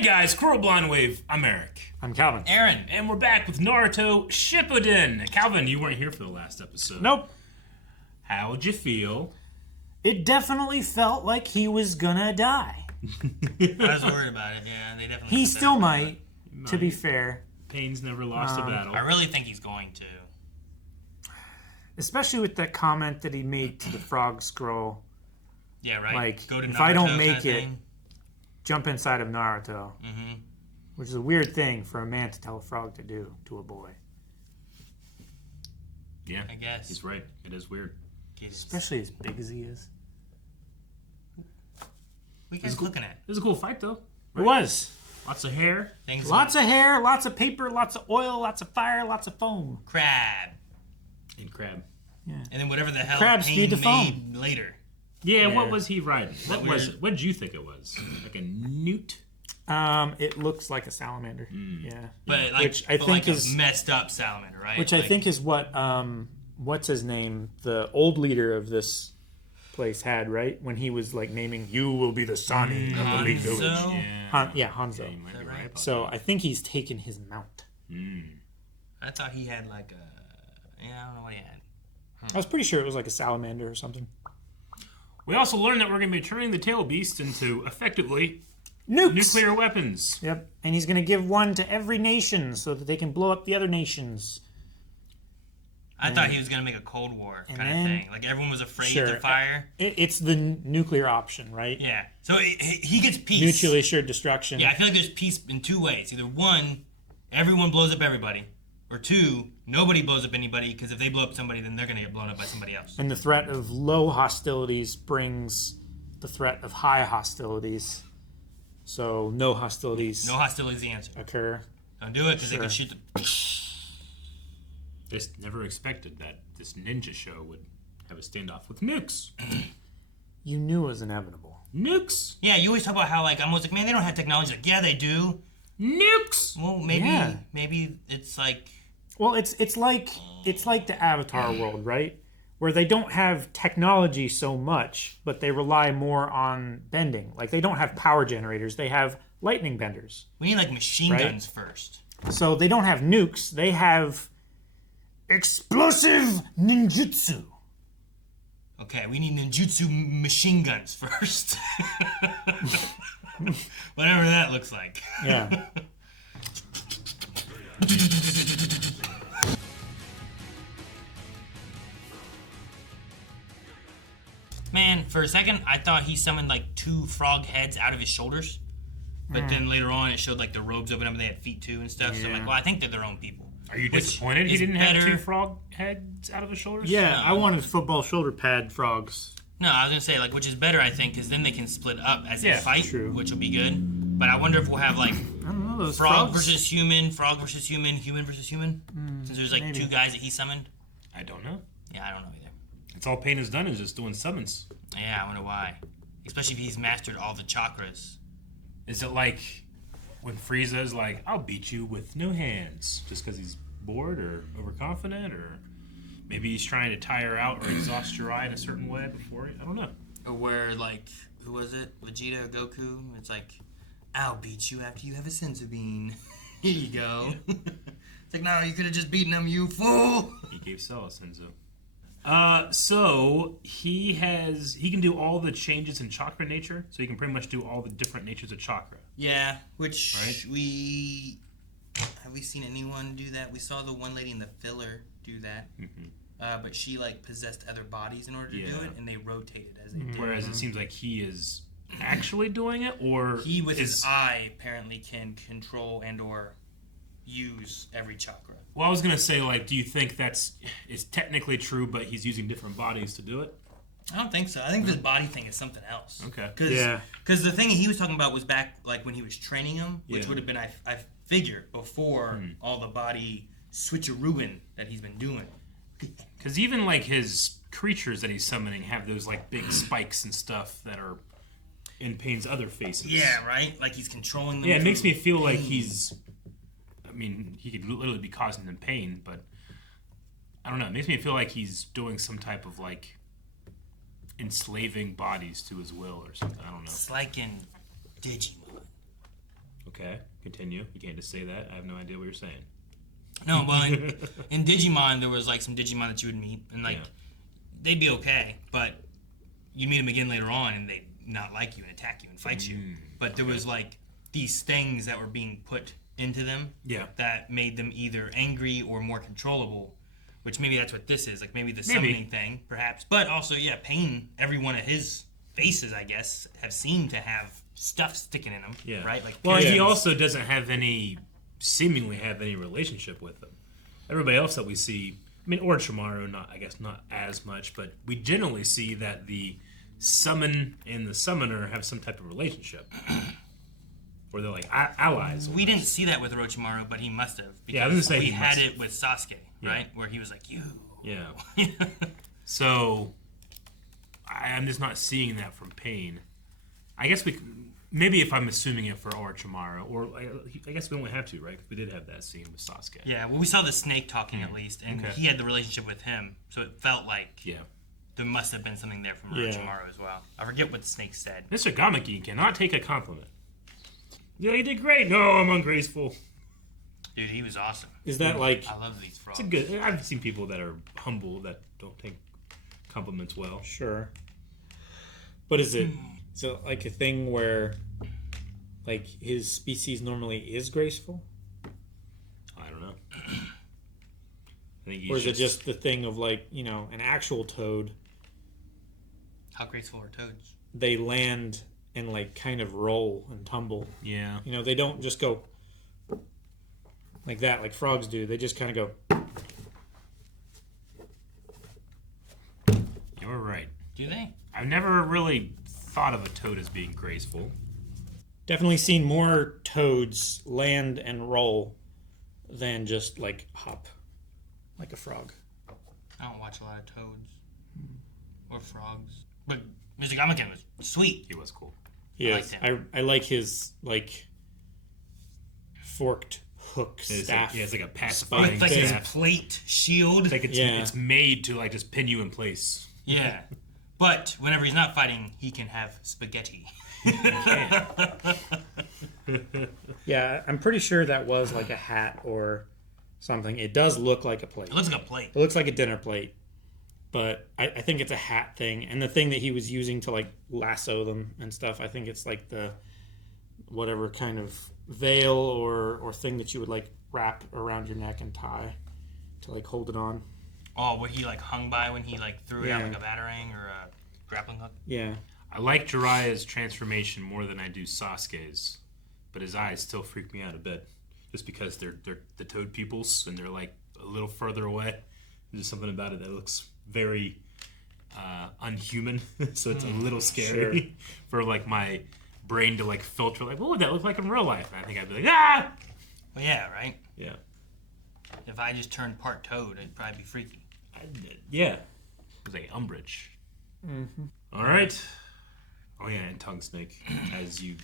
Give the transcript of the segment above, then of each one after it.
Hey guys, Squirrel Blind Wave. I'm Eric. I'm Calvin. Aaron. And we're back with Naruto Shippuden. Calvin, you weren't here for the last episode. Nope. How'd you feel? It definitely felt like he was gonna die. I was worried about it, yeah. They definitely. He still might, to be fair. Pain's never lost a battle. I really think he's going to. Especially with that comment that he made to the frog scroll. Yeah, right. Like, Go to if Naruto I don't kind make of it, thing. jump inside of Naruto. Mm-hmm. Which is a weird thing for a man to tell a frog to do to a boy. Yeah, I guess. he's right. It is weird. Especially as big as he is. What are you guys looking at? It was a cool fight, though. It was. Lots of hair. Lots of hair, lots of paper, lots of oil, lots of fire, lots of foam. Crab. And crab. Yeah. And then whatever the hell Crabs Pain feed the made later. Yeah, Yeah. what was he riding? What was weird. it? What did you think it was? Like a newt? It looks like a salamander. Yeah. But like, Which I but think like is a messed up salamander, right? Which I Like, think is what what's his name, the old leader of this place had, right? When he was like naming, "You will be the Sani of the Elite Village." Hanzo? Yeah. Hanzo. Yeah, you might be right about So I think he's taken his mount. I thought he had like a. Yeah, I don't know what he had. I was pretty sure it was like a salamander or something. We also learned that we're going to be turning the tail beast into, effectively, Nukes. nuclear weapons. Yep. And he's going to give one to every nation so that they can blow up the other nations. I thought he was gonna make a Cold War kind of then- thing. Like everyone was afraid Sure. to fire. It's the nuclear option, right? Yeah. So he gets peace. Mutually assured destruction. Yeah, I feel like there's peace in two ways. Either one, everyone blows up everybody, or two, nobody blows up anybody, because if they blow up somebody, then they're going to get blown up by somebody else. And the threat of low hostilities brings the threat of high hostilities. So no hostilities No hostility is the answer. occur. Don't do it, because they Sure. can shoot the... Just never expected that this ninja show would have a standoff with nukes. You knew it was inevitable. Nukes! Yeah, you always talk about how, like, I'm always like, man, they don't have technology. Like, yeah, they do. Nukes! Well, maybe Yeah. maybe it's like... Well, it's like the Avatar world, right? Where they don't have technology so much, but they rely more on bending. Like they don't have power generators; they have lightning benders. We need, like, machine Right. guns first. So they don't have nukes; they have explosive ninjutsu. Okay, we need ninjutsu machine guns first. Whatever that looks like. Yeah. Man, for a second, I thought he summoned like two frog heads out of his shoulders. But then later on, it showed like the robes open up and they had feet too and stuff. So I'm like, well, I think they're their own people. Are you Which disappointed he is didn't have better- two frog heads out of his shoulders? Yeah, I wanted football shoulder pad frogs. No, I was gonna say like, which is better, I think, because then they can split up as Yeah, they fight, true. which will be good. But I wonder if we'll have like I don't know those frog frogs. versus human, frog versus human, human versus human. Since there's like maybe. two guys that he summoned. I don't know. Yeah, I don't know either. It's all Pain has done is just doing summons. Yeah, I wonder why. Especially if he's mastered all the chakras. Is it like when Frieza's like, I'll beat you with no hands, just because he's bored or overconfident, or maybe he's trying to tire out or exhaust Jiraiya in a certain way before I don't know. Or where, like, who was it? Vegeta or Goku? It's like, I'll beat you after you have a senzu bean. Here you go. It's like, no, you could have just beaten him, you fool! He gave Cell a senzu. So he can do all the changes in chakra nature, so he can pretty much do all the different natures of chakra. Yeah, which Right. Have we seen anyone do that? We saw the one lady in the filler do that. But she, like, possessed other bodies in order to do Yeah. it, and they rotated as they did. Whereas it seems like he is actually doing it, or He, with his is- eye, apparently can control and or use every chakra. Well, I was gonna say, like, do you think is technically true, but he's using different bodies to do it? I don't think so. I think this body thing is something else. Okay. Because the thing he was talking about was back, like, when he was training him, which Yeah. would have been, I figure, before all the body switcherooing that he's been doing. Because even like his creatures that he's summoning have those like big spikes and stuff that are in Pain's other faces. Yeah, right? Like he's controlling them. Yeah, it makes me through feel like pain. he's. I mean, he could literally be causing them pain, but I don't know. It makes me feel like he's doing some type of like enslaving bodies to his will or something. I don't know. It's like in Digimon. Okay, continue. You can't just say that. I have no idea what you're saying. No, well, in Digimon, there was like some Digimon that you would meet, and like they'd be okay, but you'd meet them again later on, and they'd not like you and attack you and fight you. But there was like these things that were being put into them that made them either angry or more controllable, which maybe that's what this is. Like maybe the summoning thing, perhaps. But also, Pain, every one of his faces, I guess, have seemed to have stuff sticking in them, right? Like, well, he also doesn't seemingly have any relationship with them. Everybody else that we see, I mean, Orochimaru, not as much, but we generally see that the summon and the summoner have some type of relationship. Or they're like allies. We didn't see that with Orochimaru, but he must have. Because I was gonna say we had it with Sasuke, right? Where he was like, you. Yeah. So, I'm just not seeing that from Pain. I guess maybe if I'm assuming it for Orochimaru, or I guess we only have to, right? We did have that scene with Sasuke. Yeah, well, we saw the snake talking at least, and he had the relationship with him, so it felt like there must have been something there from Orochimaru as well. I forget what the snake said. Mr. Gamaken cannot take a compliment. Yeah, you did great. No, I'm ungraceful. Dude, he was awesome. Is that like... I love these frogs. I've seen people that are humble that don't take compliments well. Sure. But is it like a thing where like his species normally is graceful? I don't know. Or is it just the thing of like, an actual toad? How graceful are toads? They land and like kind of roll and tumble. Yeah. They don't just go like that, like frogs do. They just kind of go. You're right. Do they? I've never really thought of a toad as being graceful. Definitely seen more toads land and roll than just like hop like a frog. I don't watch a lot of toads or frogs. But Mr. Gamaken was sweet. He was cool. Yes, I like his like forked hook staff. It's like a pacifying With like his staff. plate shield. It's like it's made to like just pin you in place. Yeah. But whenever he's not fighting, he can have spaghetti. Yeah, I'm pretty sure that was like a hat or something. It does look like a plate. It looks like a plate. It looks like a dinner plate. But I think it's a hat thing. And the thing that he was using to like lasso them and stuff, I think it's like the whatever kind of veil or thing that you would like wrap around your neck and tie to like hold it on. Oh, what he like hung by when he like threw it out like a batarang or a grappling hook? Yeah. I like Jiraiya's transformation more than I do Sasuke's, but his eyes still freak me out a bit, just because they're the toad peoples and they're like a little further away. There's just something about it that looks very unhuman, so it's a little scary for like my brain to like filter like, what would that look like in real life? And I think I'd be like, ah. Well, yeah, right. Yeah. If I just turned part toad, it'd probably be freaky. Yeah. It was like umbrage. Mm-hmm. All right. Oh yeah, and tongue snake, as you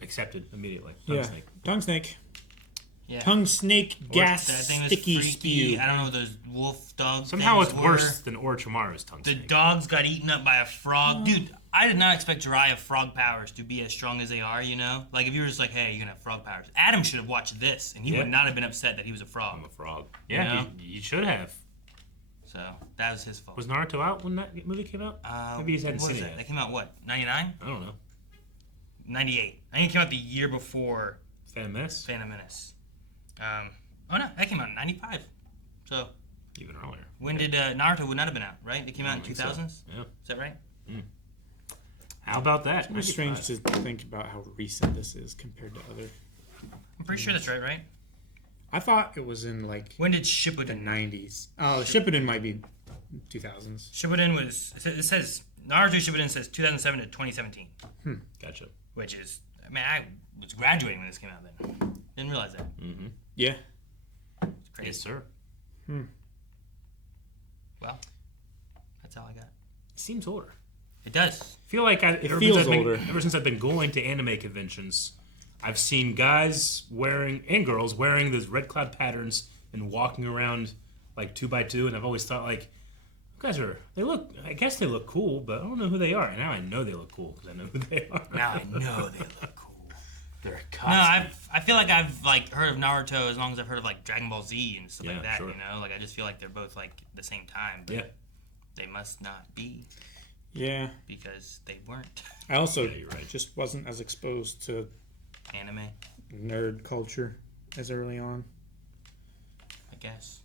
accepted immediately. Tongue snake. Tongue snake. Yeah. Tongue snake, gas, That thing was sticky freaky. spew. I don't know what those wolf dogs. Somehow it's things worse were. than Orochimaru's tongue The snake. dogs got eaten up by a frog. Dude, I did not expect Jiraiya frog powers to be as strong as they are, Like, if you were just like, hey, you're going to have frog powers. Adam should have watched this, and he would not have been upset that he was a frog. I'm a frog. Yeah, he should have. So, that was his fault. Was Naruto out when that movie came out? Maybe he's hadn't seen it yet. That came out, what, 99? I don't know. 98. I think it came out the year before Phantom Menace? Phantom Menace. Oh no, that came out in 95. So, Even earlier. when did Naruto would not have been out, right? It came out in 2000s? So. Yeah. Is that right? How about that? It's strange to think about how recent this is compared to other. I'm pretty sure that's right? I thought it was in like When did the Shippuden? 90s. Oh, Shippuden might be 2000s. Shippuden was, it says, Naruto Shippuden says 2007 to 2017. Gotcha. Which is, I mean, I was graduating when this came out then. Didn't realize that. Yeah. It's crazy. Yes, sir. Well, that's all I got. It seems older. It does. I feel like feels older. Ever since I've been going to anime conventions, I've seen guys wearing and girls wearing those red cloud patterns and walking around like 2x2, and I've always thought like, guys I guess they look cool, but I don't know who they are. And now I know they look cool because I know who they are. Now I know they look cool. They're No, costume. feel like I've like heard of Naruto as long as I've heard of like Dragon Ball Z and stuff Yeah, like that. sure. You know, like I just feel like they're both like the same time. But Yeah. they must not be Yeah. because they weren't. I also Yeah, you're right. just wasn't as exposed to Anime, nerd culture as early on. I guess.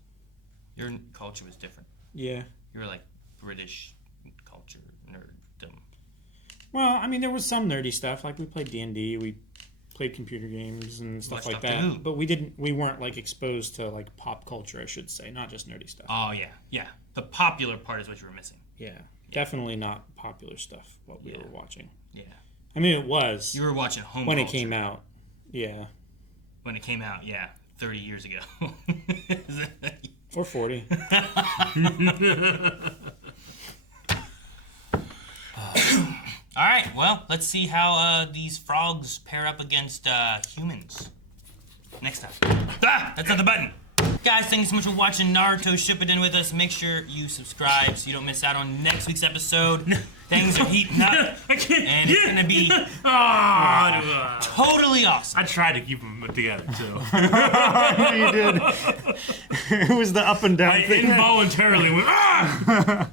Your culture was different. Yeah. You were like British culture nerddom. Well, I mean, there was some nerdy stuff. Like we played D&D, we played computer games and stuff Watched like Doctor that. Who. But we weren't like exposed to like pop culture, I should say, not just nerdy stuff. Oh yeah. The popular part is what you were missing. Yeah. Definitely not popular stuff. What we were watching. Yeah. I mean, it was You were watching home when it culture. came out. Yeah. When it came out, yeah, 30 years ago. Or 40. All right, well, let's see how these frogs pair up against humans. Next time. That's not the button. Guys, thank you so much for watching Naruto Shippuden with us. Make sure you subscribe so you don't miss out on next week's episode. Things are heating up, I can't. and it's going to be totally awesome. I tried to keep them together too. You did. It was the up and down I thing. involuntarily went.